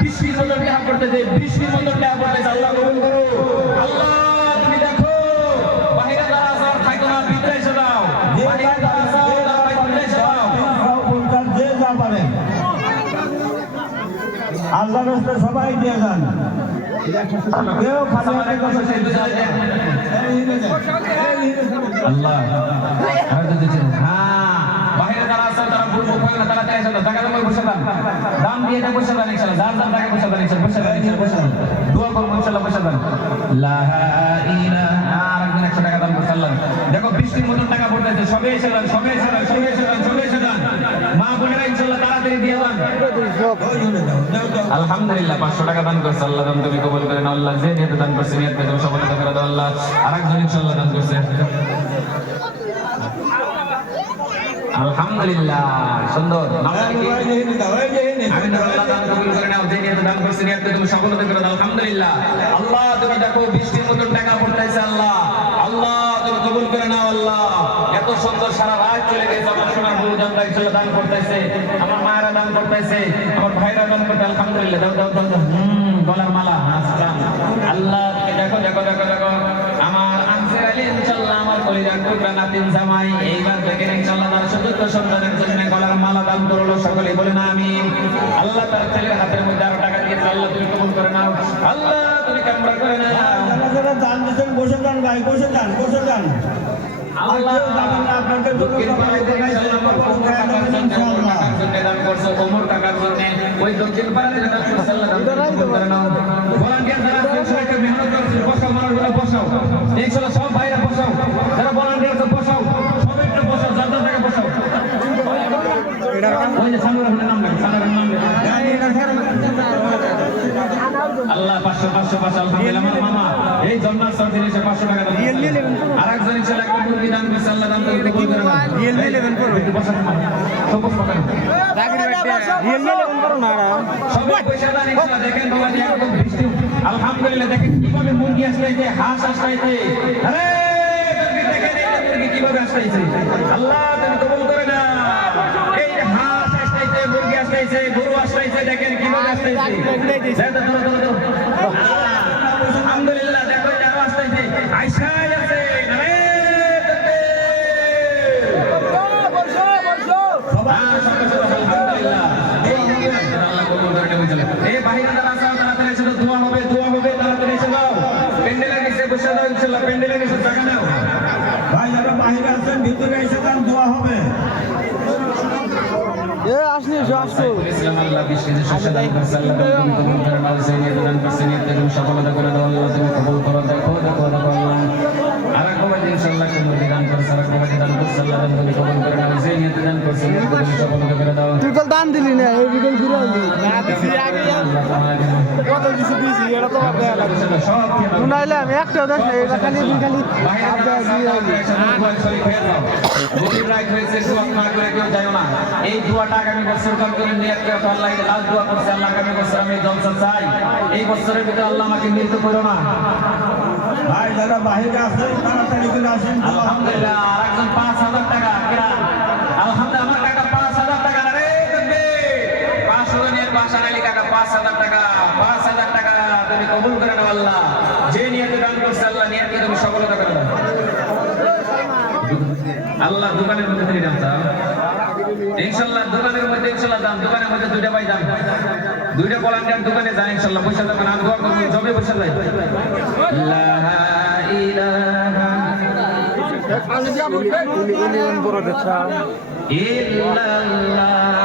বৃষ্টির মতন টাকা পড়তেছে, বৃষ্টির মতন টাকা পড়তেছে। আল্লাহ কবুল করো। আল্লাহ তুমি দেখো বাহিরে যারা আছে থাকো না, ভিতরে এসে দাও। বাহিরে যারা আছে ভিতরে এসে দাও। যে যা পারেন আল্লাহর রাস্তায় সবাই দিয়ে যান। কেউ খালি হাতে কথা আল্লাহ হয়তো দিচ্ছেন। হ্যাঁ বাহিরে যারা আছে তারা বলবো কই না, তারা এসে দাও। টাকা দাম বসে দান, দাম দিয়ে দেয় বসে দান ইনশাআল্লাহ। যার যার টাকা বসে দান ইনশাআল্লাহ, বসে দান ইনশাআল্লাহ, বসে দান। দোয়া করবো ইনশাআল্লাহ, বসে দান। লা ইলাহা আরেকদিন 100 টাকা দান করতে আল্লাহ। দেখো বৃষ্টির মতন টাকা পড়তেছে, সবে এসে দান, সবে এসে দান, সবে এসে দান, সবে এসে দান। মা বোনেরা ইনশাআল্লাহ তাড়াতাড়ি দিয়ে দান। আলহামদুলিল্লাহ 500 টাকা দান করছে আল্লাহ, দান তুমি কবুল করে নাও আল্লাহ। যে নিয়তে দান করছে নিয়তকে তুমি সফলতা করে দাও আল্লাহ। আরেকজন ইনশাআল্লাহ দান করছে। আলহামদুলিল্লাহ সুন্দর। আল্লাহ দান কবুল করে নাও। যে নিয়তে দান করছে নিয়তকে তুমি সফলতা করে দাও আলহামদুলিল্লাহ। আল্লাহ তুমি দেখো বৃষ্টির মতন টাকা পড়তেছে আল্লাহ, আল্লাহ তুমি কবুল করে নাও আল্লাহ। এত সুন্দর সারা রাত চলে গেছে, আমার সোনার বউ জানলা ইনশাআল্লাহ দান করতেছে, আমার মায়েরা দান করতেছে, আমার ভাইরা দান করতে আলহামদুলিল্লাহ। দাও দাও দাও দাও। গলার মালা আসলাম আল্লাহ। তুমি দেখো দেখো দেখো দেখো আমার আনসার আলী ইনশাআল্লাহ, আমার কলিজার টুকরা নাতিন জামাই এইবার দেখেন ইনশাআল্লাহ তার চতুর্থ সন্তানের জন্য গলার মালা দান করলো। সকলে বলেন আমিন। আল্লাহ তার ছেলের হাতের মধ্যে আরো টাকা দিয়েছে, আল্লাহ তুমি কবুল করে নাও আল্লাহ, তুমি কামরা করে নাও। যারা দান দিচ্ছেন বসে যান ভাই, বসে যান, বসে যান। আল্লাহ আপনাকে দক্ষিণ পাড়ায় দেখে ইনশাআল্লাহ দান করছে, ওমর কাকার জন্য ওই দক্ষিণ পাড়াতে দান করছে আল্লাহ, দান করে নাও। ভলান্টিয়ার যারা সবাইকে মেহনত করছে, বসাও মানুষগুলো বসাও ইনশাআল্লাহ, সব ভাইরা বসাও, যারা ভলান্টিয়ার আছে বসাও, সবাই একটু বসাও, যার যার জায়গায় বসাও। ওই যে সামনে নাম লেখা, সামনে নাম লেখা। আল্লাহ 500 500 500 আলহামদুলিল্লাহ। আমার মামা এই জন্নাত সরদিন এসে 500 টাকা দান করছে। আরেকজন ইনশাআল্লাহ একটা মুরগি দান করছে, আল্লাহ দান করে কবুল করে নাও। রিয়েল 11 করো, একটু বসান না, সব বসো কেন রিয়েল 11 করো না, সবাই পয়সা দান ইনশাআল্লাহ। দেখেন বাবা যে একদম বৃষ্টি আলহামদুলিল্লাহ, দেখেন কিভাবে মুরগি আসলাইছে, হাঁস আসলাইছে। আরে দেখেন এই মুরগি কিভাবে আসলাইছে, আল্লাহ তুমি কবুল করে নাও। এই যে হাঁস আসলাইছে, মুরগি আসলাইছে, গরু আসলাইছে, দেখেন কিভাবে আসলাইছে। আলহামদুলিল্লাহ দেখো যারা আসতেছে আইসাই আছে। এই বাহিরে যারা আছে তাড়াতাড়ি এসে দোয়া হবে, দোয়া হবে, তাড়াতাড়ি এসে দাও। প্যান্ডেলের নিচে বসে দাও ইনশাআল্লাহ, প্যান্ডেলের নিচে জায়গা নাও ভাই। যারা বাহিরে আছেন ভিতরে এসে যান, দোয়া হবে। আসনি আসছো ইসলাম আল্লাহ বিশ্বজিৎ দান করছে আল্লাহ, তুমি কবুল করে নাও। যে নিয়ত দান করছে নিয়তকে তুমি সফলতা করে দাও আল্লাহ, তুমি কবুল করো। দেখো দেখো দেখো আল্লাহ আরেকবার ইনশাআল্লাহ কোন দান করছে, আরেকবার দান করছে আল্লাহ, তুমি কবুল করে নাও। যে নিয়ত দান করছে নিয়তকে তুমি সফলতা করে দাও। তুই কল দান দিলি না, এই বিকেল ফিরে আসবি না, দিছি আগে কত কিছু দিছি, এটা তো দেয়া লাগছে সব শুনাইলে আমি একটাও দেখ না, এটা খালি দুই খালি এই দোয়াটা আগামী বছর করে নিয়ত করে আল্লাহ লাস্ট দোয়া করছে, আল্লাহ আগামী বছর আমি জলসা চাই, এই বছরের ভিতরে আল্লাহ আমাকে মৃত্যু করো না। ভাই যারা বাহিরে আছেন তাড়াতাড়ি করে আসেন। আলহামদুলিল্লাহ আরেকজন 5,000 টাকা আলহামদুলিল্লাহ, আমার কাকা 5,000 টাকা রে দেখবে 500 জনের বাসা নালি কাকা 5,000 টাকা, 5,000 টাকা তুমি কবুল করে নাও আল্লাহ। যে নিয়তে দান করছে আল্লাহ নিয়তকে তুমি সফলতা করে দাও আল্লাহ। দোকানের মধ্যে তুমি দাম চাও ইনশাআল্লাহ, দোকানের মধ্যে ইনশাআল্লাহ দাম, দোকানের মধ্যে দুইটা পাই দাম, দুইটা ভলান্টিয়ার দোকানে যায় ইনশাআল্লাহ, পয়সা দেবেন আমি দোয়া করব, জবে পয়সা দেয়। লা ইলাহা ইল্লাল্লাহ